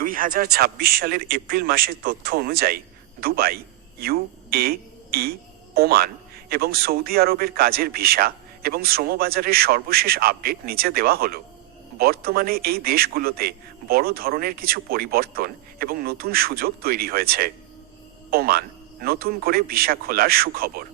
2026 সালের এপ্রিল মাসের তথ্য অনুযায়ী দুবাই, UAE, ওমান এবং সৌদি আরবের কাজের ভিসা এবং শ্রমবাজারের সর্বশেষ আপডেট নিচে দেওয়া হলো। বর্তমানে এই দেশগুলোতে বড় ধরনের কিছু পরিবর্তন এবং নতুন সুযোগ তৈরি হয়েছে। ওমান, নতুন করে ভিসা খোলার সুখবর।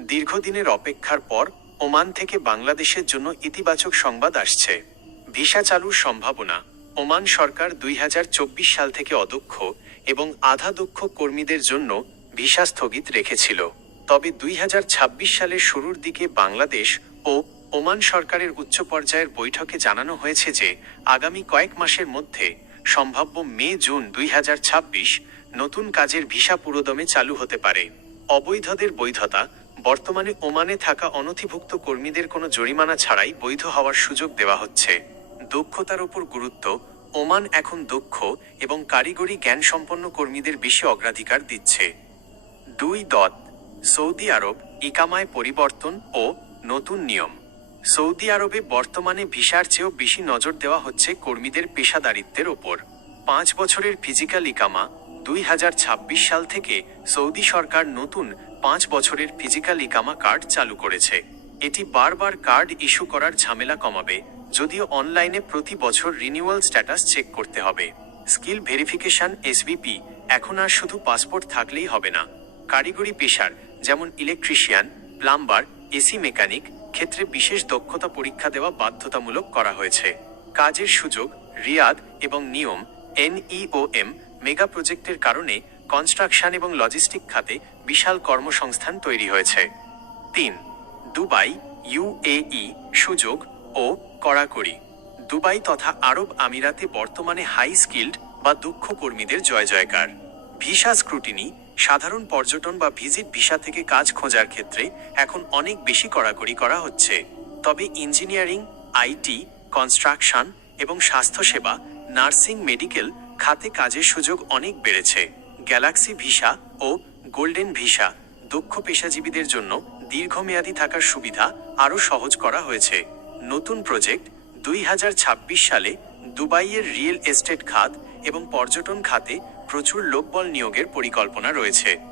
দীর্ঘদিনের অপেক্ষার পর ওমান থেকে বাংলাদেশের জন্য ইতিবাচক সংবাদ আসছে। ভিসা চালুর সম্ভাবনা। ওমান সরকার 2024 সাল থেকে অদক্ষ এবং আধা দক্ষ কর্মীদের জন্য ভিসা স্থগিত রেখেছিল। তবে 2026 সালের শুরুর দিকে বাংলাদেশ ও ওমান সরকারের উচ্চ পর্যায়ের বৈঠকে জানানো হয়েছে যে আগামী কয়েক মাসের মধ্যে, সম্ভাব্য মে-জুন 2026, নতুন কাজের ভিসা পুরোদমে চালু হতে পারে। অবৈধদের বৈধতা। বর্তমানে ওমানে থাকা অনথিভুক্ত কর্মীদের কোনো জরিমানা ছাড়াই বৈধ হওয়ার সুযোগ দেওয়া হচ্ছে। দক্ষতার উপর গুরুত্ব। ওমান এখন দক্ষ এবং কারিগরি জ্ঞান সম্পন্ন কর্মীদের বেশি অগ্রাধিকার দিচ্ছে। 2. সৌদি আরব, ইকামায় পরিবর্তন ও নতুন নিয়ম। সৌদি আরবে বর্তমানে ভিসার চেয়েও বেশি নজর দেওয়া হচ্ছে কর্মীদের পেশাদারিত্বের ওপর। 5 বছরের ফিজিক্যাল ইকামা। 2026 সাল থেকে সৌদি সরকার নতুন 5 বছরের ফিজিক্যাল ইকামা কার্ড চালু করেছে। এটি বারবার কার্ড ইস্যু করার ঝামেলা কমাবে, যদিও অনলাইনে প্রতি বছর রিনিউয়াল স্ট্যাটাস চেক করতে হবে। স্কিল ভেরিফিকেশন SVP, এখন আর শুধু পাসপোর্ট থাকলেই হবে না। কারিগরি পেশার যেমন ইলেকট্রিশিয়ান, প্লাম্বার, এসি মেকানিক ক্ষেত্রে বিশেষ দক্ষতা পরীক্ষা দেওয়া বাধ্যতামূলক করা হয়েছে। কাজের সুযোগ। রিয়াদ এবং নিয়ম। NEOM মেগা প্রজেক্টের কারণে কনস্ট্রাকশন এবং লজিস্টিক খাতে বিশাল কর্মসংস্থান তৈরি হয়েছে। 3. দুবাই, UAE, সুযোগ ও কড়াকড়ি। দুবাই তথা আরব আমিরাতে বর্তমানে হাই স্কিল্ড বা দক্ষ কর্মীদের জয় জয়কার। Visa scrutiny. সাধারণ পর্যটন বা ভিজিট ভিসা থেকে কাজ খোঁজার ক্ষেত্রে এখন অনেক বেশি কড়াকড়ি করা হচ্ছে। তবে ইঞ্জিনিয়ারিং, IT, কনস্ট্রাকশন এবং স্বাস্থ্যসেবা, নার্সিং, মেডিকেল খাতে কাজের সুযোগ অনেক বেড়েছে। গ্যালাক্সি ভিসা ও গোল্ডেন ভিসা দক্ষ পেশাজীবীদের জন্য দীর্ঘমেয়াদী থাকার সুবিধা আরও সহজ করা হয়েছে। নতুন প্রজেক্ট। 2026 সালে দুবাইয়ের রিয়েল এস্টেট খাত এবং পর্যটন খাতে প্রচুর লোকবল নিয়োগের পরিকল্পনা রয়েছে।